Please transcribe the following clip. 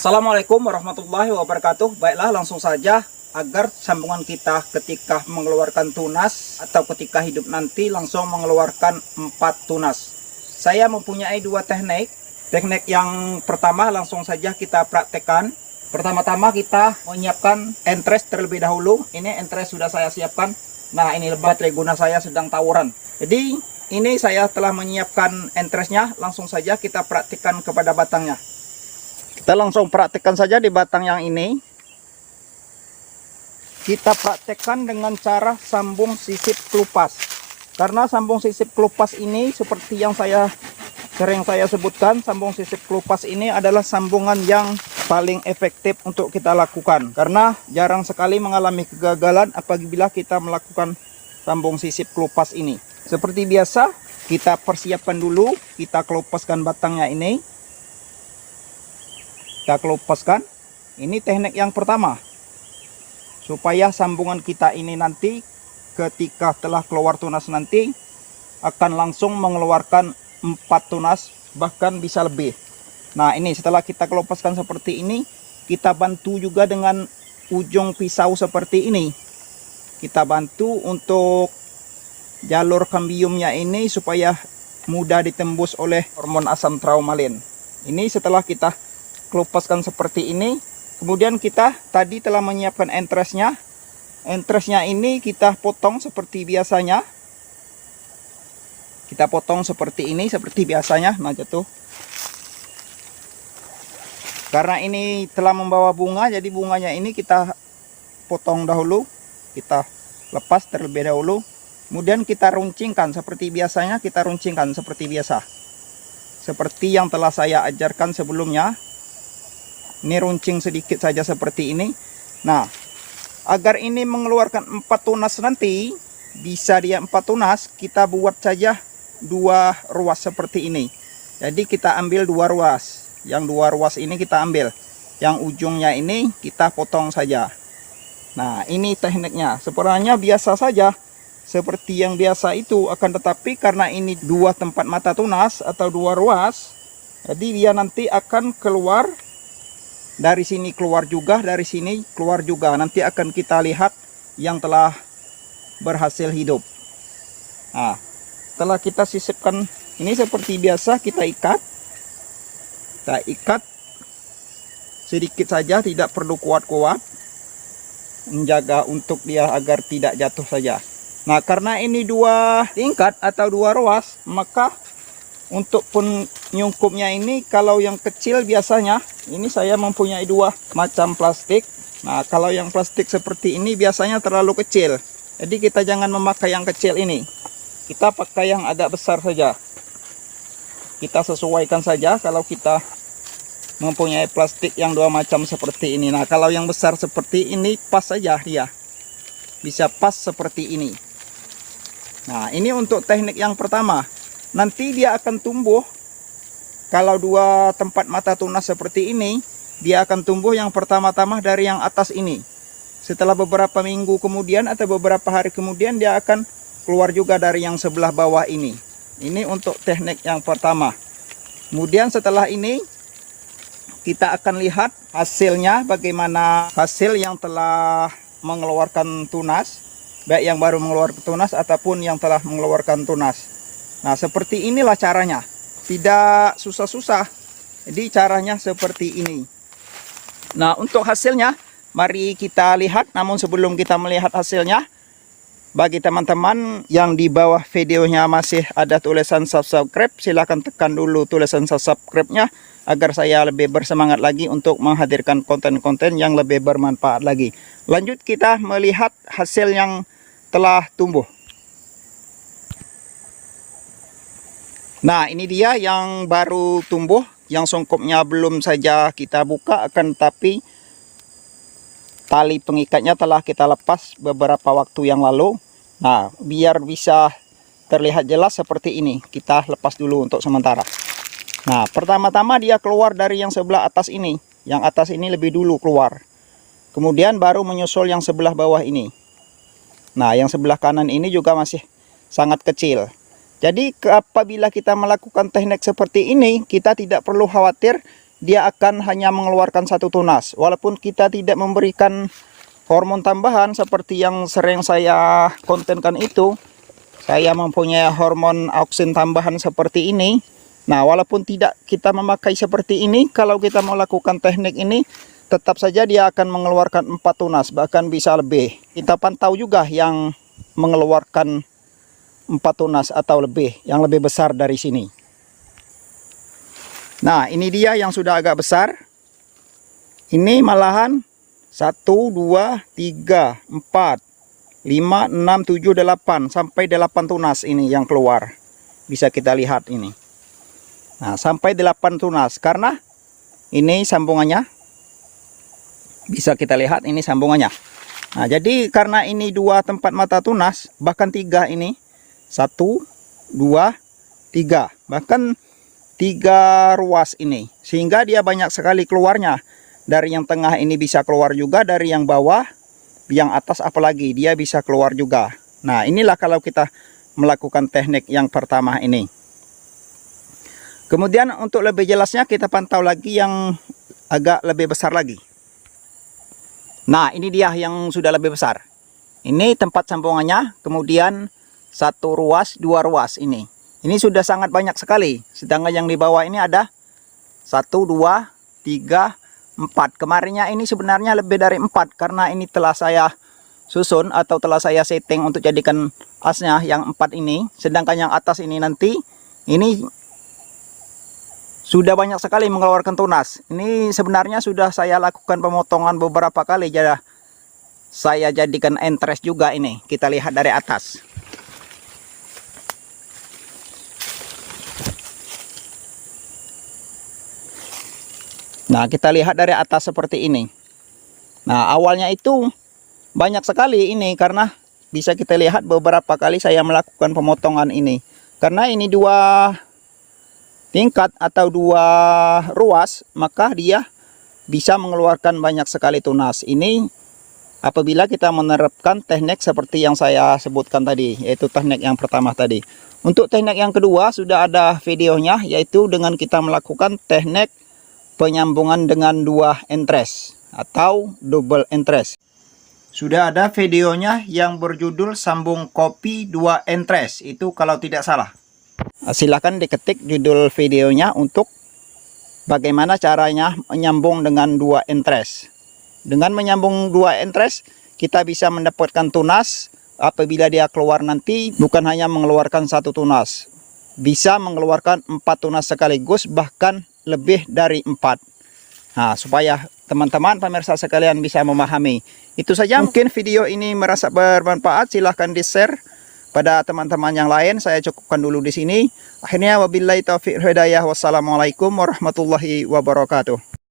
Assalamualaikum warahmatullahi wabarakatuh. Baiklah, langsung saja agar sambungan kita ketika mengeluarkan tunas atau ketika hidup nanti langsung mengeluarkan 4 tunas. Saya mempunyai dua teknik. Teknik yang pertama langsung saja kita praktekkan. Pertama-tama kita menyiapkan entres terlebih dahulu. Ini entres sudah saya siapkan. Nah, ini baterai guna saya sedang tawuran. Jadi ini saya telah menyiapkan entresnya. Langsung saja kita praktekkan kepada batangnya. Kita langsung praktekkan saja di batang yang ini. Kita praktekkan dengan cara sambung sisip kelupas. Karena sambung sisip kelupas ini seperti yang sering saya sebutkan, sambung sisip kelupas ini adalah sambungan yang paling efektif untuk kita lakukan. Karena jarang sekali mengalami kegagalan apabila kita melakukan sambung sisip kelupas ini. Seperti biasa, kita persiapkan dulu, kita kelupaskan batangnya ini. Kita kelupaskan. Ini teknik yang pertama, supaya sambungan kita ini nanti ketika telah keluar tunas nanti akan langsung mengeluarkan 4 tunas, bahkan bisa lebih. Nah, ini setelah kita kelupaskan seperti ini, kita bantu juga dengan ujung pisau seperti ini. Kita bantu untuk jalur kambiumnya ini supaya mudah ditembus oleh hormon asam traumalin. Ini setelah kita kelupaskan seperti ini, kemudian kita tadi telah menyiapkan entresnya. Entresnya ini kita potong seperti biasanya. Kita potong seperti ini, seperti biasanya. Nah, jatuh. Karena ini telah membawa bunga, jadi bunganya ini kita potong dahulu. Kita lepas terlebih dahulu. Kemudian kita runcingkan seperti biasanya, kita runcingkan seperti biasa. Seperti yang telah saya ajarkan sebelumnya. Ini runcing sedikit saja seperti ini. Nah, agar ini mengeluarkan 4 tunas nanti, bisa dia 4 tunas, kita buat saja 2 ruas seperti ini. Jadi kita ambil 2 ruas. Yang 2 ruas ini kita ambil. Yang ujungnya ini kita potong saja. Nah, ini tekniknya. Sebenarnya biasa saja. Seperti yang biasa itu, akan tetapi karena ini 2 tempat mata tunas atau 2 ruas, jadi dia nanti akan keluar. Dari sini keluar juga, dari sini keluar juga. Nanti akan kita lihat yang telah berhasil hidup. Nah, setelah kita sisipkan ini seperti biasa, kita ikat. Kita ikat sedikit saja, tidak perlu kuat-kuat. Menjaga untuk dia agar tidak jatuh saja. Nah, karena ini 2 tingkat atau 2 ruas, maka untuk penyungkupnya ini, kalau yang kecil biasanya, ini saya mempunyai 2 macam plastik. Nah, kalau yang plastik seperti ini biasanya terlalu kecil. Jadi kita jangan memakai yang kecil ini. Kita pakai yang agak besar saja. Kita sesuaikan saja kalau kita mempunyai plastik yang 2 macam seperti ini. Nah, kalau yang besar seperti ini pas saja dia. Bisa pas seperti ini. Nah, ini untuk teknik yang pertama. Nanti dia akan tumbuh. Kalau 2 tempat mata tunas seperti ini, dia akan tumbuh yang pertama-tama dari yang atas ini. Setelah beberapa minggu kemudian atau beberapa hari kemudian, dia akan keluar juga dari yang sebelah bawah ini. Ini untuk teknik yang pertama. Kemudian setelah ini, kita akan lihat hasilnya, bagaimana hasil yang telah mengeluarkan tunas, baik yang baru mengeluarkan tunas ataupun yang telah mengeluarkan tunas. Nah, seperti inilah caranya. Tidak susah-susah. Jadi caranya seperti ini. Nah, untuk hasilnya, mari kita lihat. Namun sebelum kita melihat hasilnya, bagi teman-teman yang di bawah videonya masih ada tulisan subscribe, silahkan tekan dulu tulisan subscribe-nya agar saya lebih bersemangat lagi untuk menghadirkan konten-konten yang lebih bermanfaat lagi. Lanjut kita melihat hasil yang telah tumbuh. Nah, ini dia yang baru tumbuh, yang sungkupnya belum saja kita buka, akan tetapi tali pengikatnya telah kita lepas beberapa waktu yang lalu. Nah, biar bisa terlihat jelas seperti ini, kita lepas dulu untuk sementara. Nah, pertama-tama dia keluar dari yang sebelah atas ini. Yang atas ini lebih dulu keluar. Kemudian baru menyusul yang sebelah bawah ini. Nah, yang sebelah kanan ini juga masih sangat kecil. Jadi apabila kita melakukan teknik seperti ini, kita tidak perlu khawatir dia akan hanya mengeluarkan satu tunas. Walaupun kita tidak memberikan hormon tambahan seperti yang sering saya kontenkan itu, saya mempunyai hormon auksin tambahan seperti ini. Nah, walaupun tidak kita memakai seperti ini, kalau kita melakukan teknik ini, tetap saja dia akan mengeluarkan 4 tunas, bahkan bisa lebih. Kita pantau juga yang mengeluarkan 4 tunas atau lebih, yang lebih besar dari sini. Nah, ini dia yang sudah agak besar. Ini malahan 1, 2, 3, 4, 5, 6, 7, 8 sampai 8 tunas ini yang keluar. Bisa kita lihat ini. Nah, sampai 8 tunas karena ini sambungannya. Bisa kita lihat ini sambungannya. Nah, jadi karena ini 2 tempat mata tunas, bahkan 3 ini. 1, 2, 3. Bahkan 3 ruas ini. Sehingga dia banyak sekali keluarnya. Dari yang tengah ini bisa keluar juga, dari yang bawah, yang atas apalagi dia bisa keluar juga. Nah, inilah kalau kita melakukan teknik yang pertama ini. Kemudian untuk lebih jelasnya kita pantau lagi yang agak lebih besar lagi. Nah, ini dia yang sudah lebih besar. Ini tempat sambungannya, kemudian 1 ruas, 2 ruas ini. Ini sudah sangat banyak sekali. Sedangkan yang di bawah ini ada 1, 2, 3, 4. Kemarinnya ini sebenarnya lebih dari 4 karena ini telah saya susun atau telah saya setting untuk jadikan asnya yang 4 ini. Sedangkan yang atas ini nanti ini sudah banyak sekali mengeluarkan tunas. Ini sebenarnya sudah saya lakukan pemotongan beberapa kali. Jadi saya jadikan entres juga ini. Kita lihat dari atas. Nah, kita lihat dari atas seperti ini. Nah, awalnya itu banyak sekali ini karena bisa kita lihat beberapa kali saya melakukan pemotongan ini. Karena ini 2 tingkat atau 2 ruas, maka dia bisa mengeluarkan banyak sekali tunas. Ini apabila kita menerapkan teknik seperti yang saya sebutkan tadi, yaitu teknik yang pertama tadi. Untuk teknik yang kedua sudah ada videonya, yaitu dengan kita melakukan teknik penyambungan dengan 2 entres atau double entres. Sudah ada videonya yang berjudul sambung kopi 2 entres, itu kalau tidak salah. Silahkan diketik judul videonya untuk bagaimana caranya menyambung dengan 2 entres. Dengan menyambung 2 entres, kita bisa mendapatkan tunas. Apabila dia keluar nanti bukan hanya mengeluarkan 1 tunas, bisa mengeluarkan 4 tunas sekaligus, bahkan lebih dari 4. Nah, supaya teman-teman pemirsa sekalian bisa memahami. Itu saja, mungkin video ini merasa bermanfaat, silahkan di-share pada teman-teman yang lain. Saya cukupkan dulu di sini. Akhirnya wabillahi taufiq hidayah. Wassalamualaikum warahmatullahi wabarakatuh.